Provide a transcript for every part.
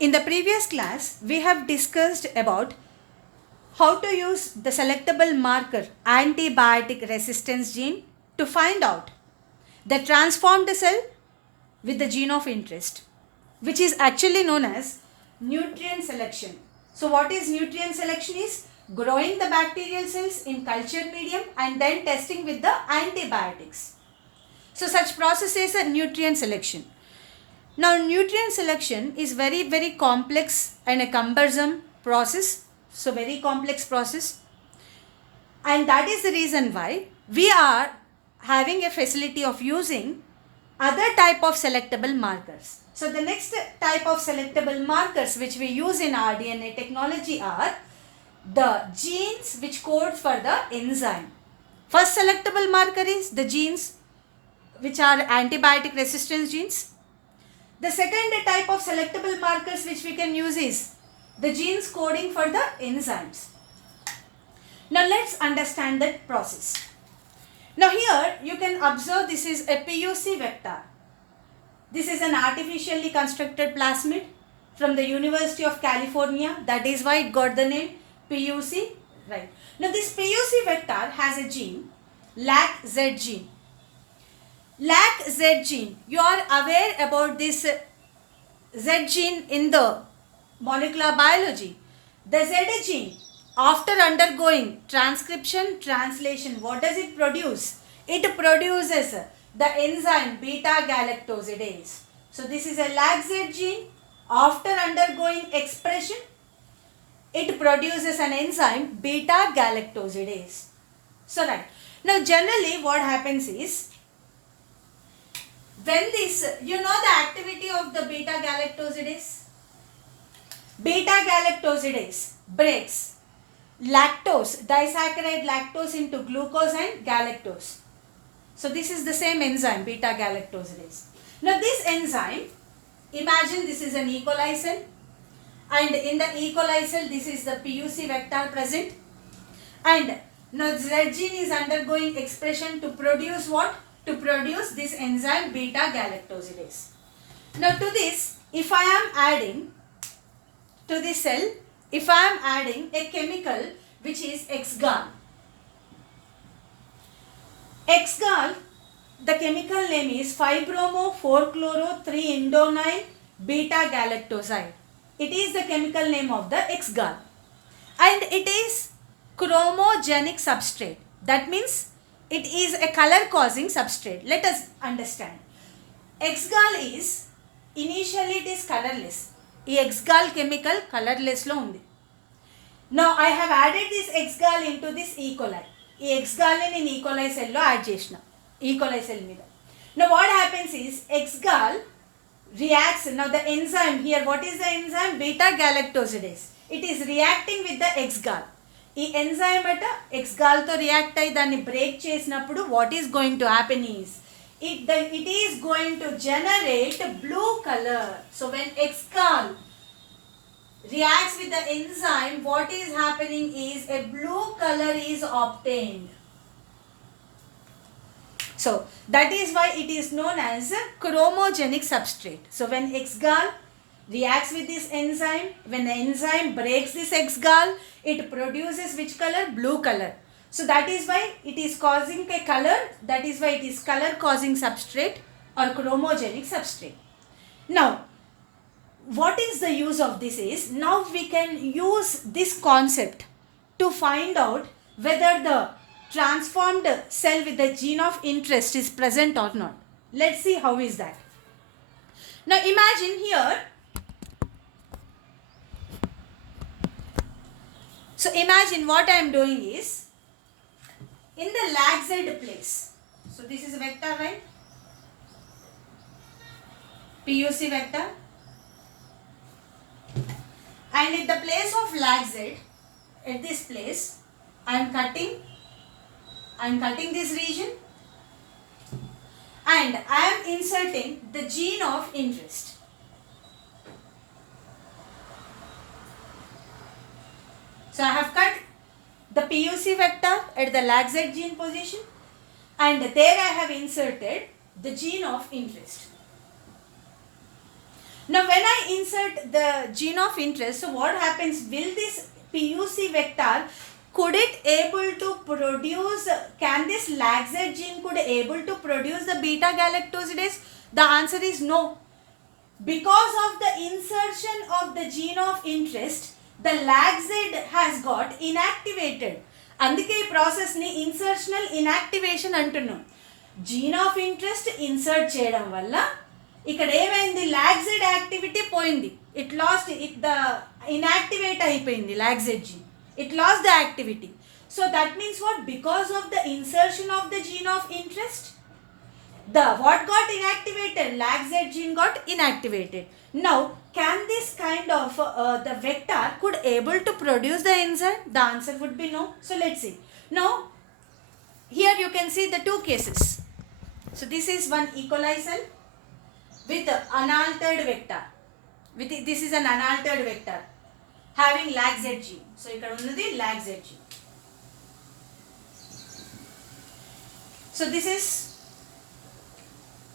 In the previous class, we have discussed about how to use the selectable marker antibiotic resistance gene to find out the transformed cell with the gene of interest, which is actually known as nutrient selection. So what is nutrient selection is growing the bacterial cells in cultured medium and then testing with the antibiotics. So such process is a nutrient selection. Now nutrient selection is very complex and a cumbersome process. So very complex process, and that is the reason why we are having a facility of using other type of selectable markers. So the next type of selectable markers which we use in our DNA technology are the genes which code for the enzyme. First selectable marker is the genes which are antibiotic resistance genes. The second type of selectable markers which we can use is the genes coding for the enzymes. Now let's understand that process. Now here you can observe this is a PUC vector. This is an artificially constructed plasmid from the University of California. That is why it got the name PUC. Right. Now this PUC vector has a gene, LAC-Z gene. LAC-Z gene. You are aware about this Z gene in the molecular biology. The Z gene, after undergoing transcription translation, what does it produce? It produces the enzyme beta galactosidase. So this is a LAC-Z gene. After undergoing expression, it produces an enzyme beta galactosidase. So right. Now generally what happens is, when this, you know the activity of the beta galactosidase? Beta galactosidase breaks lactose, disaccharide lactose into glucose and galactose. So this is the same enzyme, beta galactosidase. Now this enzyme, imagine this is an E. coli cell, and in the E. coli cell this is the PUC vector present, and now Z gene is undergoing expression to produce what? To produce this enzyme beta galactosidase. Now to this, if I am adding to this cell, if I am adding a chemical which is X-gal. X-gal, the chemical name is 5-bromo-4-chloro-3-indonyl beta-galactoside. It is the chemical name of the X-gal, and it is chromogenic substrate. That means it is a color causing substrate. Let us understand. X-gal is, initially it is colorless. ఈ X-gal chemical colorless లో ఉంది. Now I have added this X-gal into this E. coli. ఈ X-gal ని నేను E. coli cell లో add చేసిన, E. coli cell మీద. Now what happens is, X-gal reacts. Now the enzyme here, what is the enzyme? Beta galactosidase. It is reacting with the X-gal. ఈ enzyme అట X-gal తో react అయ్యి దాన్ని break చేసినప్పుడు what is going to happen is, it is going to generate blue color. So when X-gal reacts with the enzyme, what is happening is a blue color is obtained. So that is why it is known as a chromogenic substrate. So when X-gal reacts with this enzyme, when the enzyme breaks this X-gal, it produces which color? Blue color. So that is why it is causing a color. That is why it is color causing substrate or chromogenic substrate. Now what is the use of this is, now we can use this concept to find out whether the transformed cell with the gene of interest is present or not. Let's see how is that. Now imagine here, so imagine what I am doing is, in the LAC-Z place, so this is a vector, right? PUC vector, and in the place of LAC-Z, at this place, I am cutting this region, and I am inserting the gene of interest. So I have cut the PUC vector at the LAC-Z gene position, and there I have inserted the gene of interest. Now when I insert the gene of interest, so what happens? Will this PUC vector, could it able to produce, can this LAGZ gene could able to produce the beta galactosidase? The answer is no. Because of the insertion of the gene of interest, the LAGZ has got inactivated. అందుకే ఈ ప్రాసెస్ని insertional inactivation అంటున్నాం. Gene of interest insert చేయడం వల్ల ఇక్కడ ఏమైంది, lacZ activity పోయింది. It lost it the inactivate అయిపోయింది lacZ gene. It lost the activity. So that means what, because of the insertion of the gene of interest, the what got inactivated, LAGZ gene got inactivated. Now can this kind of the vector could able to produce the enzyme? The answer would be no. So let's see. Now here you can see the two cases. So this is one E. coli cell with unaltered vector. This is an unaltered vector having LAGZ gene. So ikkada unnadi LAGZ gene. So this is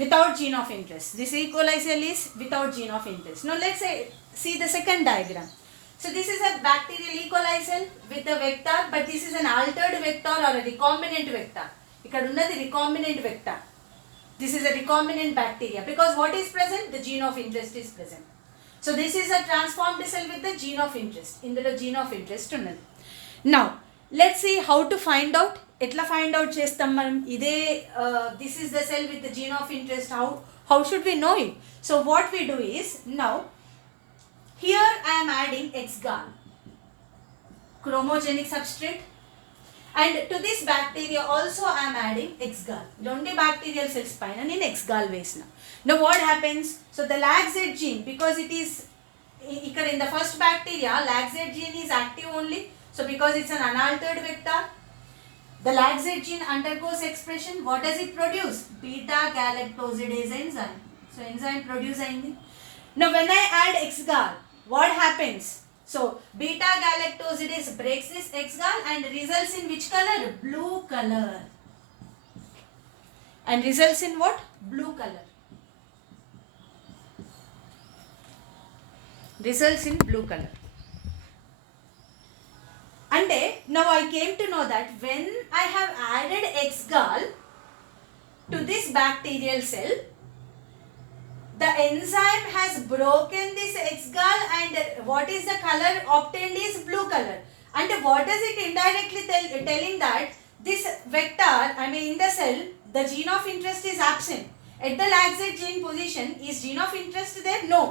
without gene of interest. This E. coli cell is without gene of interest. Now let's say, see the second diagram. So this is a bacterial E. coli cell with a vector, but this is an altered vector or a recombinant vector. Ikkada unnadi recombinant vector. This is a recombinant bacteria because what is present? The gene of interest is present. So this is a transformed cell with the gene of interest. Indulo gene of interest unnadi. Now let's see how to find out. ఎట్లా find out చేస్తాం మనం? ఇదే this is the cell with the gene of interest. How should we know it? So what we do is, now here I am adding XGAL, chromogenic substrate, and to this bacteria also I am adding XGAL. రెండు bacterial cells పైన నేను XGAL వేసిన. Now what happens? So the LAGZ gene, because it is ఇక్కడ in the first bacteria LAGZ gene is active only. So because it's an unaltered vector, the LAGZ gene undergoes expression. What does it produce? Beta galactosidase enzyme. So enzyme produce అయింది. Now when I add XGAL, what happens? So beta galactosidase breaks this XGAL and results in which color? Blue color. And results in what? Blue color. Results in blue color. అంటే now I came to know that when I have added XGAL to this bacterial cell, the enzyme has broken this XGAL and what is the color obtained is blue color. And what does it indirectly telling that this vector, I mean in the cell, the gene of interest is absent. At the LAGZ gene position, is gene of interest there? No.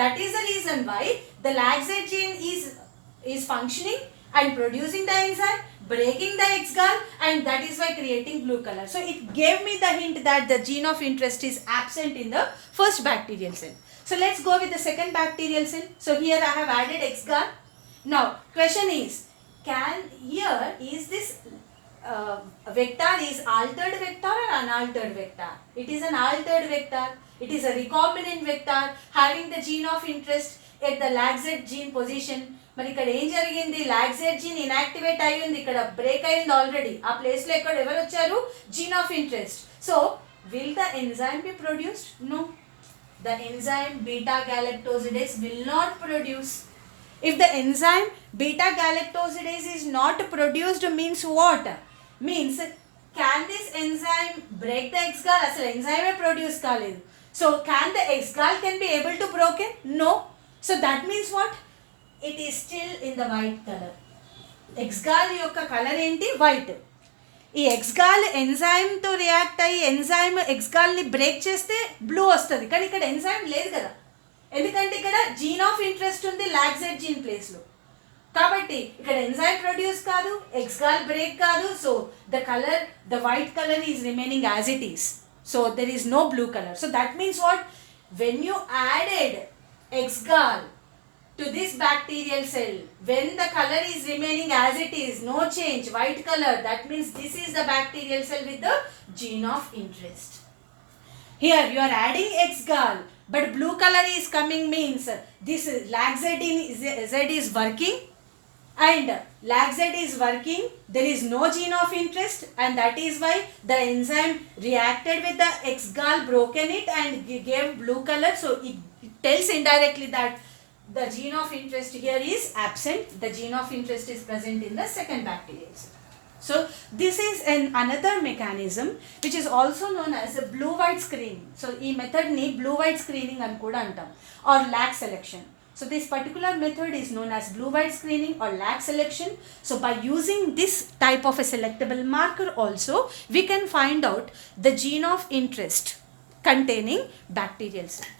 That is the reason why the LAGZ gene is functioning and producing the enzyme, breaking the XGAL, and that is why creating blue color. So it gave me the hint that the gene of interest is absent in the first bacterial cell. So let's go with the second bacterial cell. So here I have added XGAL. Now question is, is this vector is altered vector or unaltered vector? It is an altered vector. It is a recombinant vector having the gene of interest at the LAGZ gene position. మరి ఇక్కడ ఏం జరిగింది? LAGZ gene inactivate అయ్యింది, ఇక్కడ break అయింది already. ఆ ప్లేస్లో ఇక్కడ ఎవరు వచ్చారు? Gene of interest. So will the enzyme be produced? No. The enzyme beta galactosidase will not produce. If the enzyme beta galactosidase is not produced means what? Means can this enzyme break the XGAL? అసలు ఎంజైమే produce కాలేదు. So can the XGAL can be able to broken? No. So that means what? It is still in the white color. XGAL యొక్క colour ఏంటి? White. ఈ XGAL ఎంజైమ్తో react అయ్యి enzyme XGALని break చేస్తే blue వస్తుంది, కానీ ఇక్కడ ఎంజైమ్ లేదు కదా, ఎందుకంటే ఇక్కడ జీన్ ఆఫ్ ఇంట్రెస్ట్ ఉంది LAGZ జీన్ ప్లేస్లో. కాబట్టి ఇక్కడ ఎంజైమ్ ప్రొడ్యూస్ కాదు, XGAL బ్రేక్ కాదు. So the colour, the white colour is remaining as it is. So there is no blue colour. So that means what? When you added XGAL to this bacterial cell, when the color is remaining as it is, no change, white color, that means this is the bacterial cell with the gene of interest. Here you are adding XGAL, but blue color is coming, means this LAGZ is working, and LAGZ is working, there is no gene of interest, and that is why the enzyme reacted with the XGAL, broken it and gave blue color. So it tells indirectly that the gene of interest here is absent, the gene of interest is present in the second bacterial cell. So this is another mechanism which is also known as a blue-white screening. So ee method ni blue-white screening అని కూడా అంటాం, or lag selection. So this particular method is known as blue-white screening or lag selection. So by using this type of a selectable marker also, we can find out the gene of interest containing bacterial cell.